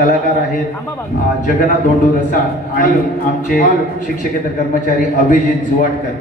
कलाकार आहेत जगन्नाथ दोंडू रसा आणि आमचे शिक्षकेतर कर्मचारी अभिजित जुवाटकर.